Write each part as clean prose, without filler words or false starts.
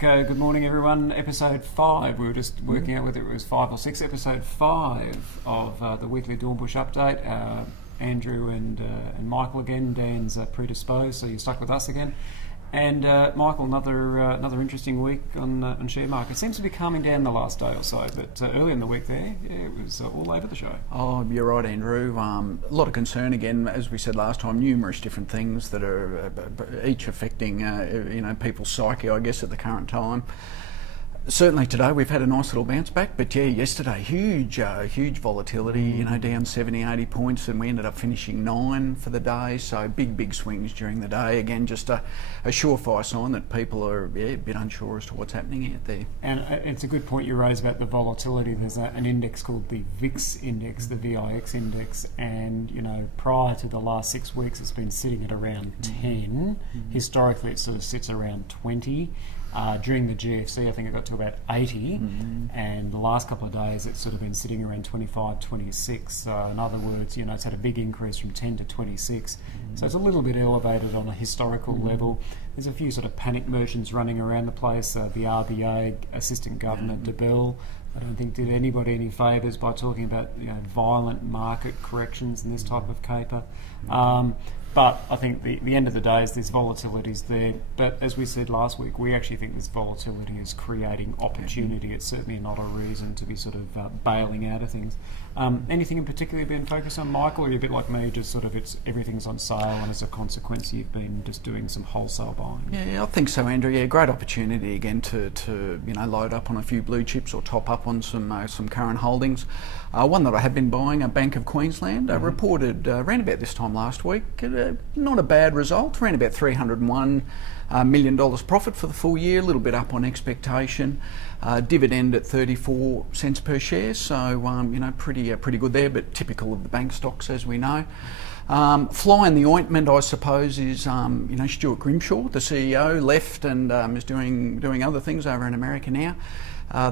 Good morning, everyone. Episode 5. We were just working out whether it was 5 or 6. Episode 5 of the weekly Dornbush update. Andrew and Michael again. Dan's predisposed, so you're stuck with us again. And Michael, another interesting week on share market. It seems to be calming down the last day or so, but early in the week there, it was all over the show. Oh, you're right, Andrew. A lot of concern again, as we said last time. Numerous different things that are each affecting people's psyche, I guess, at the current time. Certainly today we've had a nice little bounce back, but yeah, yesterday huge volatility, down 70, 80 points, and we ended up finishing 9 for the day, so big swings during the day. Again, just a surefire sign that people are a bit unsure as to what's happening out there. And it's a good point you raise about the volatility. There's an index called the VIX index, the VIX index, and prior to the last 6 weeks it's been sitting at around 10. Historically it sort of sits around 20. During the GFC, I think it got to about 80, and the last couple of days it's sort of been sitting around 25, 26. In other words, it's had a big increase from 10 to 26. So it's a little bit elevated on a historical level. There's a few sort of panic motions running around the place. The RBA Assistant Governor DeBell, I don't think did anybody any favours by talking about violent market corrections and this type of caper. But I think the end of the day is this volatility is there. But as we said last week, we actually think this volatility is creating opportunity. It's certainly not a reason to be sort of bailing out of things. Anything in particular you've been focused on, Michael, or are you a bit like me, just sort of everything's on sale and as a consequence you've been just doing some wholesale buying? Yeah, I think so, Andrew. Yeah, great opportunity again to load up on a few blue chips or top up on some current holdings. One that I have been buying, a Bank of Queensland, reported around about this time last week. Not a bad result, around about $301 million profit for the full year, a little bit up on expectation. Dividend at 34 cents per share, so pretty good there, but typical of the bank stocks, as we know. Fly in the ointment, I suppose, is Stuart Grimshaw, the CEO, left and is doing other things over in America now.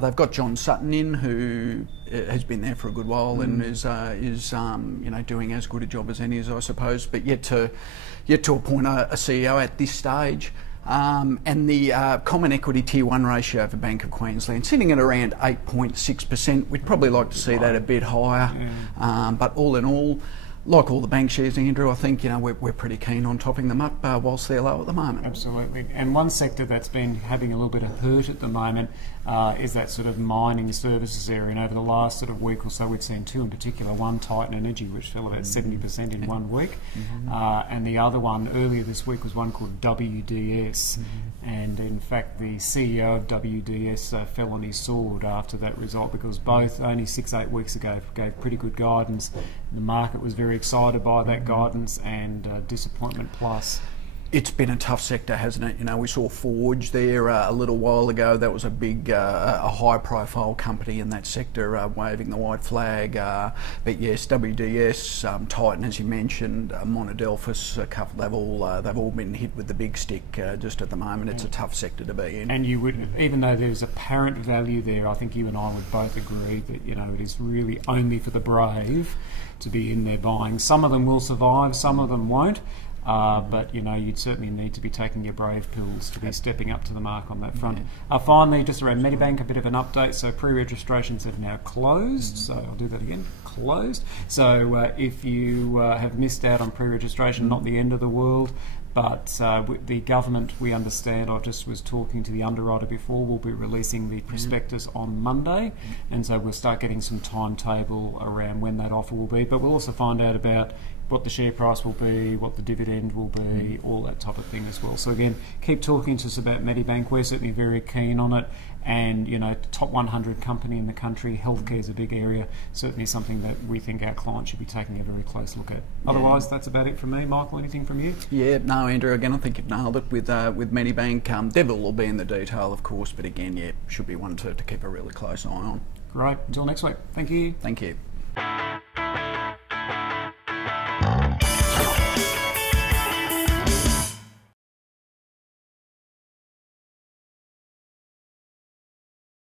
They've got John Sutton in, who has been there for a good while and is doing as good a job as any, I suppose, but yet to appoint a CEO at this stage. And the Common Equity Tier 1 ratio for Bank of Queensland sitting at around 8.6%. We'd probably like to see that a bit higher, but all in all, like all the bank shares, Andrew, I think we're pretty keen on topping them up whilst they're low at the moment. Absolutely. And one sector that's been having a little bit of hurt at the moment is that sort of mining services area. And over the last sort of week or so, we've seen two in particular. One, Titan Energy, which fell about 70% in 1 week, and the other one earlier this week was one called WDS. And in fact, the CEO of WDS fell on his sword after that result, because both only 6-8 weeks ago gave pretty good guidance. The market was very excited by that guidance, and disappointment plus. It's been a tough sector, hasn't it? We saw Forge there a little while ago. That was a big, a high-profile company in that sector, waving the white flag. But yes, WDS, Titan, as you mentioned, Monadelphous, they've all been hit with the big stick just at the moment. It's a tough sector to be in. And you would, even though there's apparent value there, I think you and I would both agree that it is really only for the brave to be in there buying. Some of them will survive, some of them won't. But you'd certainly need to be taking your brave pills to be stepping up to the mark on that front. Finally, just around Medibank, a bit of an update. So pre-registrations have now closed. So I'll do that again, closed. So if you have missed out on pre-registration, not the end of the world. But the government, we understand, I just was talking to the underwriter before, will be releasing the prospectus on Monday, and so we'll start getting some timetable around when that offer will be. But we'll also find out about what the share price will be, what the dividend will be, all that type of thing as well. So again, keep talking to us about Medibank. We're certainly very keen on it. And, top 100 company in the country, healthcare is a big area, certainly something that we think our clients should be taking a very close look at. Otherwise, that's about it from me. Michael, anything from you? Yeah, no, Andrew, again, I think you've nailed it with Medibank. Devil will be in the detail, of course, but again, should be one to keep a really close eye on. Great. Until next week. Thank you. Thank you.